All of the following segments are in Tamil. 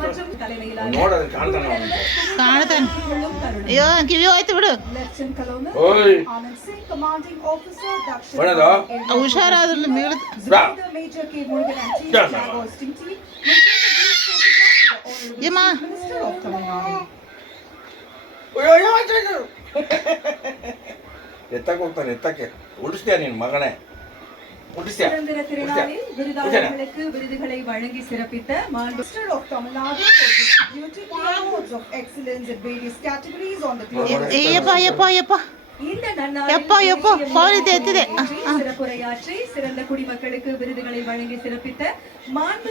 மற்றும் தலைமையிலான ಕಾಣತಾನೆ ಅಯ್ಯೋ ಕಿವಿ ಹೋಯ್ತು ಬಿಡು lieutenant colonel Anand Singh commanding officer ದಕ್ಷಿಣ ಹುಷಾರಾದ್ರಲ್ಲಿ ಬೀಳುತ್ತೆ major K Murugan and chief flag hosting team ಯಮ್ಮ Minister of Tamil Nadu. ಎತ್ತಕ್ಕೆ ಹೋಗ್ತಾನೆ ಎತ್ತಕ್ಕೆ ಉಳಿಸ್ತೀಯ ನಿನ್ನ ಮಗನೇ சுதந்திர திருநாளில் விருதாளர்களுக்கு விருதுகளை வழங்கி சிறப்பித்த Minister of Tamil Nadu for distributing the awards of excellence in various categories on the ಯಪ್ಪ இந்த நன்னாளில் ಯಪ್ಪ ಫೋನ್ ಎತ್ತಿದೆ சிறப்புரையாற்றி சிறந்த குடிமக்களுக்கு விருதுகளை வழங்கி சிறப்பித்த மாண்பு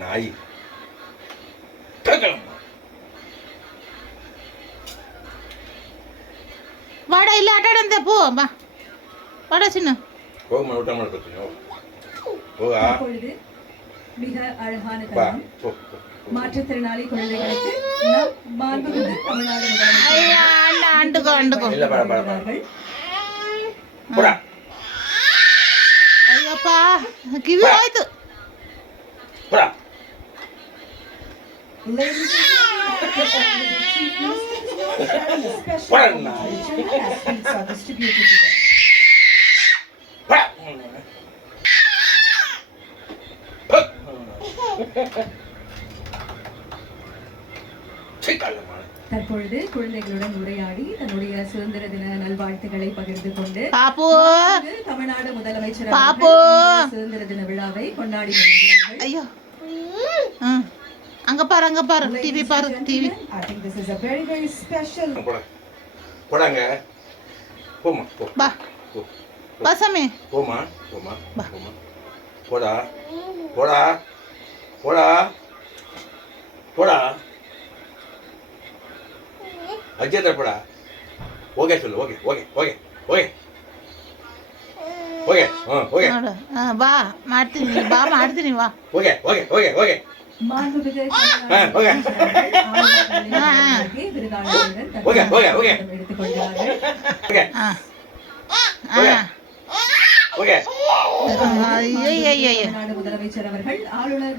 ನಾಯಿ ವಾಡ ಇಲ್ಲ ಆಟಾಡಂತೆ ಪೋ ಬಾ ವಾಡ ಚಿನ್ನ ಹೋಗಿ ಮಾಡಿ ಊಟ ಮಾಡ್ಕೊತೀನಿ ಹೋಗ இப்பொழுது மிக அழகான தருணம் மாற்றுத்திறனாளி குழந்தைகளுக்கு நம் மாண்புமிகு தமிழ்நாடு முதலமைச்சர் ಅಂಡುಕೋ ಇಲ್ಲ ಬೇಡ ಬೇಡ ಅಯ್ಯಪ್ಪ ಕಿವಿ ಹೋಯ್ತು Ladies and gentlemen, the Chief Minister is now sharing a special celebration as sweets are distributed today. தற்பொழுது குழந்தைகளுடன் உரையாடி தன்னுடைய சுதந்திர தின நல்வாழ்த்துக்களை பகிர்ந்து கொண்டு தமிழ்நாடு முதலமைச்சர் சுதந்திர தின விழாவை கொண்டாடி வருகிறார்கள். ஐயோ அங்க பாரு டிவி பாரு TV I think this is a very very special. போடாங்க போமா போ பா பா சாமி போமா போடா போடா போடா போடா ಅಜ್ಜಿ ಹತ್ರ ಪಡ ಹೋಗೆ ಚಲು ಹೋಗೆ ನೋಡು ಬಾ ಮಾಡ್ತೀನಿ ಬಾ ಹೋಗೆ மாண்புமிகு முதலமைச்சர் அவர்கள் ஆளுநர்